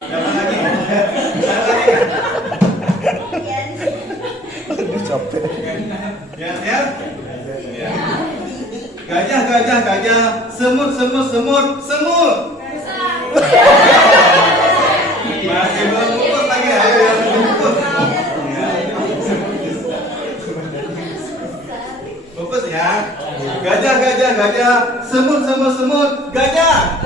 Siapa lagi? Siapa lagi? Capek. Ya, siap? Ya. Gajah, gajah, gajah. Semut, semut, semut, semut. Masih belum fokus lagi. Ayo yang belum fokus. Fokus ya. Gajah, gajah, gajah. Semut, semut, semut. Gajah.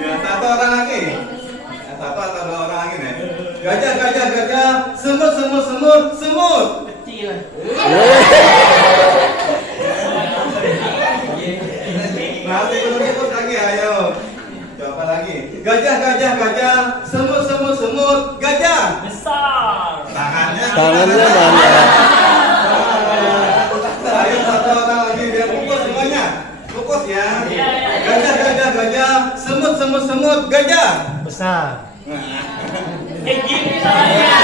Ya, satu orang lagi. Satu atau dua orang lagi nih. Gajah, gajah, gajah. Semut, semut, semut, semut. Kecil. Masih belum ikut lagi, ayo. Coba lagi. Gajah, gajah, gajah. Semut, semut, semut. Gajah. Besar. Tangannya Tangannya mana? Ayo satu orang lagi biar fokus semuanya. Fokus ya. Iya, iya. Gajah, gajah, gajah. Semut, semut, semut. Gajah. Besar. Kayak gini caranya.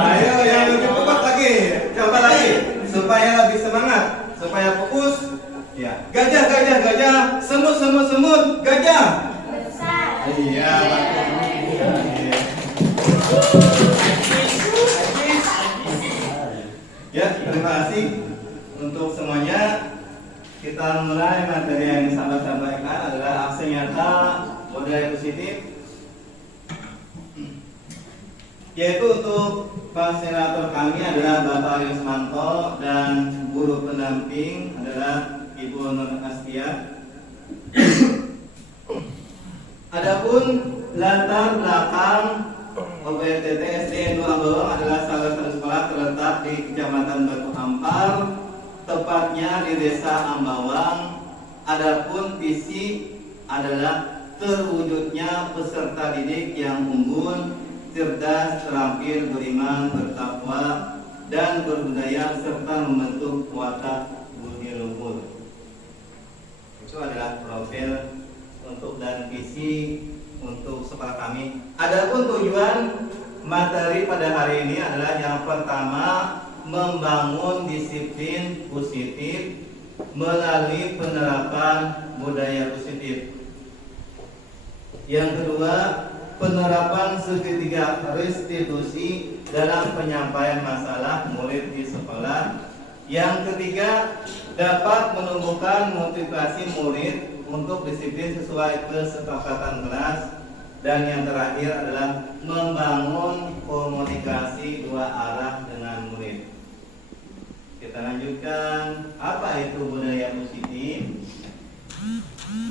Ayo yang lebih fokus lagi. Coba lagi supaya lebih semangat, supaya fokus. Ya. Gajah, gajah, gajah. Semut, semut, semut. Gajah. Iya. Ya, terima kasih untuk semuanya. Kita mulai materi yang disampaikan adalah aksi nyata budaya positif, yaitu untuk fasilitator kami adalah Bapak Yusmanto dan guru pendamping adalah Ibu Nur Astia. Adapun latar belakang OPTT SD 2 Ambawang adalah salah satu sekolah terletak di Kecamatan Batu Ampar, tepatnya di Desa Ambawang. Adapun visi adalah terwujudnya peserta didik yang unggul, cerdas, terampil, beriman, bertakwa, dan berbudaya serta membentuk watak budi luhur. Itu adalah profil untuk dan visi untuk sekolah kami. Adapun tujuan materi pada hari ini adalah yang pertama, membangun disiplin positif melalui penerapan budaya positif. Yang kedua, penerapan segitiga restitusi dalam penyampaian masalah murid di sekolah. Yang ketiga, dapat menumbuhkan motivasi murid untuk disiplin sesuai kesepakatan kelas. Dan yang terakhir adalah membangun komunikasi dua arah dengan murid. Kita lanjutkan, apa itu budaya positif?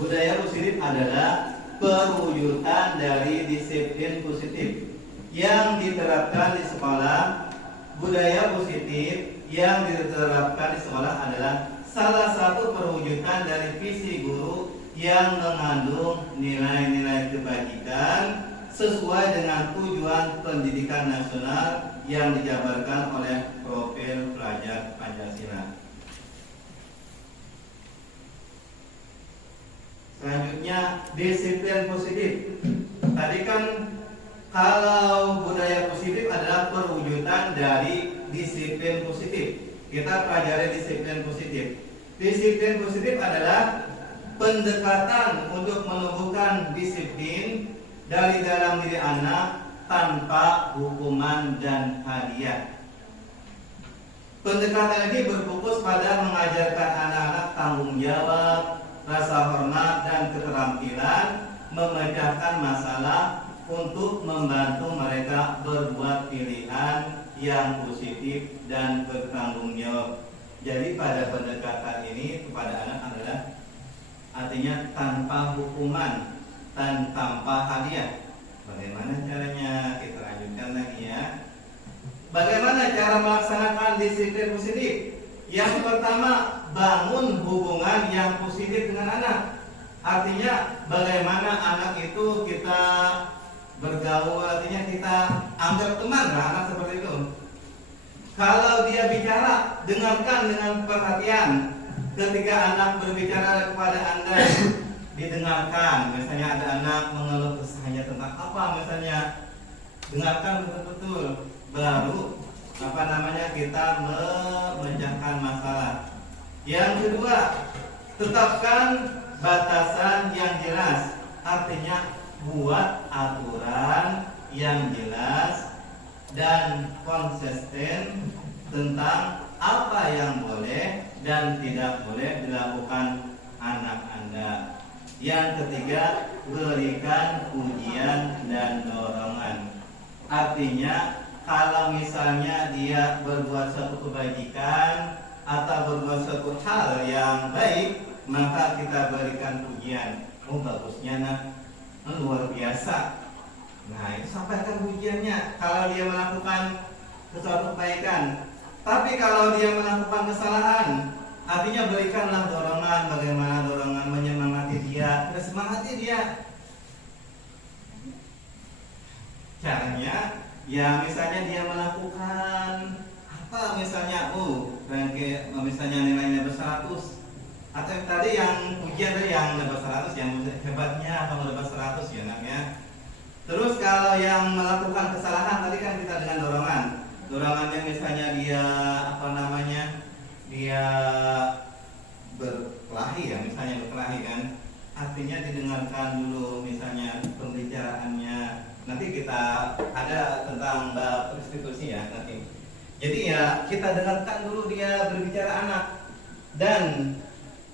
Budaya positif adalah perwujudan dari disiplin positif yang diterapkan di sekolah. Budaya positif yang diterapkan di sekolah adalah salah satu perwujudan dari visi guru yang mengandung nilai-nilai kebajikan sesuai dengan tujuan pendidikan nasional yang dijabarkan oleh profil pelajar Pancasila. Selanjutnya, disiplin positif. Tadi kan kalau budaya positif adalah perwujudan dari disiplin positif. Kita pelajari disiplin positif. Disiplin positif adalah pendekatan untuk menumbuhkan disiplin dari dalam diri anak tanpa hukuman dan hadiah. Pendekatan ini berfokus pada mengajarkan anak-anak tanggung jawab, rasa hormat, dan keterampilan memecahkan masalah untuk membantu mereka berbuat pilihan yang positif dan bertanggung jawab. Jadi pada pendekatan ini kepada anak adalah artinya tanpa hukuman dan tanpa hadiah. Bagaimana caranya? Kita lanjutkan lagi ya. Bagaimana cara melaksanakan disiplin positif? Yang pertama, bangun hubungan yang positif dengan anak. Artinya bagaimana anak itu kita bergaul, artinya kita anggap teman lah anak seperti itu. Kalau dia bicara, dengarkan dengan perhatian. Ketika anak berbicara kepada Anda, didengarkan. Misalnya ada anak mengeluh kesahnya tentang apa, misalnya dengarkan betul-betul, baru kita memecahkan masalah. Yang kedua, tetapkan batasan yang jelas. Artinya buat aturan yang jelas dan konsisten tentang apa yang boleh dan tidak boleh dilakukan anak Anda. Yang ketiga, berikan pujian dan dorongan. Artinya kalau misalnya dia berbuat suatu kebajikan atau berbuat suatu hal yang baik, maka kita berikan pujian. Oh, bagusnya nak, luar biasa. Nah, itu sampaikan pujiannya kalau dia melakukan sesuatu kebaikan. Tapi kalau dia melakukan kesalahan, artinya berikanlah dorongan. Bagaimana dorongan? Menyemangati dia, semangati dia. Caranya, ya misalnya dia melakukan apa misalnya, misalnya nilainya ber-100. Atau tadi yang ujian tadi yang dapat 100, yang hebatnya apa dapat 100 ya namanya. Terus kalau yang melakukan kesalahan tadi kan kita dengan dorongan. Dorongannya misalnya dia dia berkelahi ya, misalnya berkelahi kan. Artinya didengarkan dulu misalnya pembicaraannya. Nanti kita ada tentang bab restitusi ya nanti. Jadi ya kita dengarkan dulu dia berbicara anak. Dan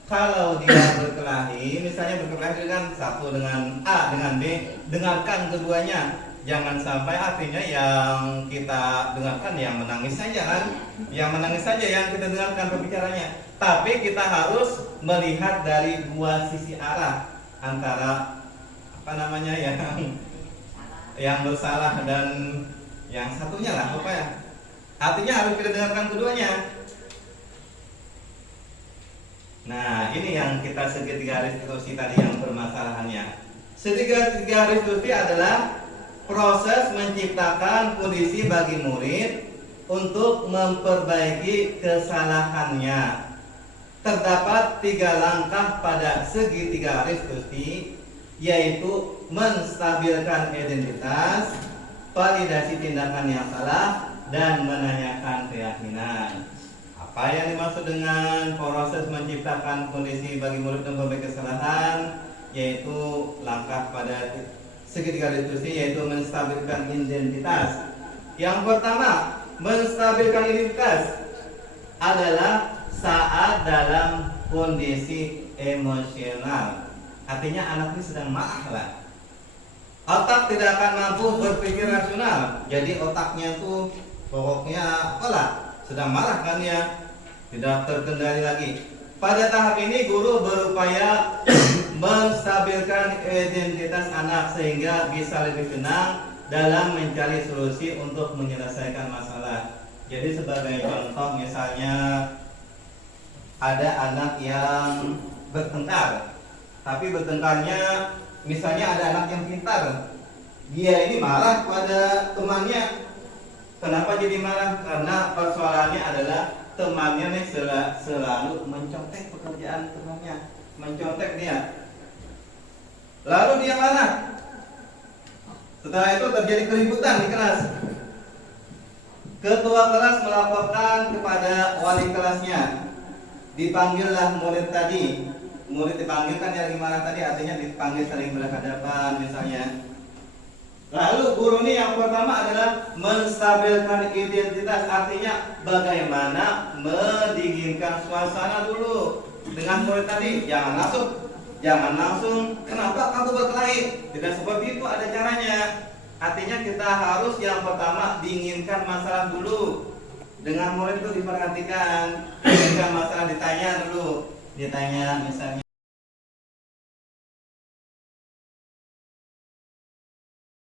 kalau dia berkelahi, misalnya berkelahi dengan satu dengan A dengan B, dengarkan keduanya. Jangan sampai artinya yang kita dengarkan yang menangis saja kan, yang menangis saja yang kita dengarkan pembicaranya. Tapi kita harus melihat dari dua sisi arah antara yang bersalah dan yang satunya lah apa ya. Artinya harus kita dengarkan keduanya. Nah, ini yang kita segitiga restitusi tadi yang permasalahannya. Segitiga restitusi adalah proses menciptakan kondisi bagi murid untuk memperbaiki kesalahannya. Terdapat 3 langkah pada segitiga restitusi, yaitu menstabilkan identitas, validasi tindakan yang salah, dan menanyakan keyakinan. Apa yang dimaksud dengan proses menciptakan kondisi bagi murid dan memperbaiki kesalahan? Yaitu langkah pada segitiga restitusi, yaitu menstabilkan identitas. Yang pertama, menstabilkan identitas adalah saat dalam kondisi emosional. Artinya anak ini sedang marah lah. Otak tidak akan mampu berpikir rasional. Jadi otaknya tuh pokoknya apalah, sedang marah kan ya, tidak terkendali lagi. Pada tahap ini guru berupaya menstabilkan identitas anak sehingga bisa lebih tenang dalam mencari solusi untuk menyelesaikan masalah. Jadi sebagai contoh misalnya ada anak yang bertengkar, tapi bertengkarnya misalnya ada anak yang pintar, dia ini marah pada temannya. Kenapa jadi marah? Karena persoalannya adalah temannya nih selalu mencontek pekerjaan temannya, mencontek dia. Lalu dia marah. Setelah itu terjadi keributan di kelas. Ketua kelas melaporkan kepada wali kelasnya. Dipanggillah murid tadi. Murid dipanggilkan yang lagi marah tadi, artinya dipanggil saling berhadapan misalnya. Lalu guru ini yang pertama adalah menstabilkan identitas, artinya bagaimana mendinginkan suasana dulu dengan murid tadi. Jangan langsung kenapa kamu berkelahi? Tidak seperti itu, ada caranya. Artinya kita harus yang pertama dinginkan masalah dulu. Dengan murid itu diperhatikan, dinginkan masalah, ditanya dulu. Ditanya misalnya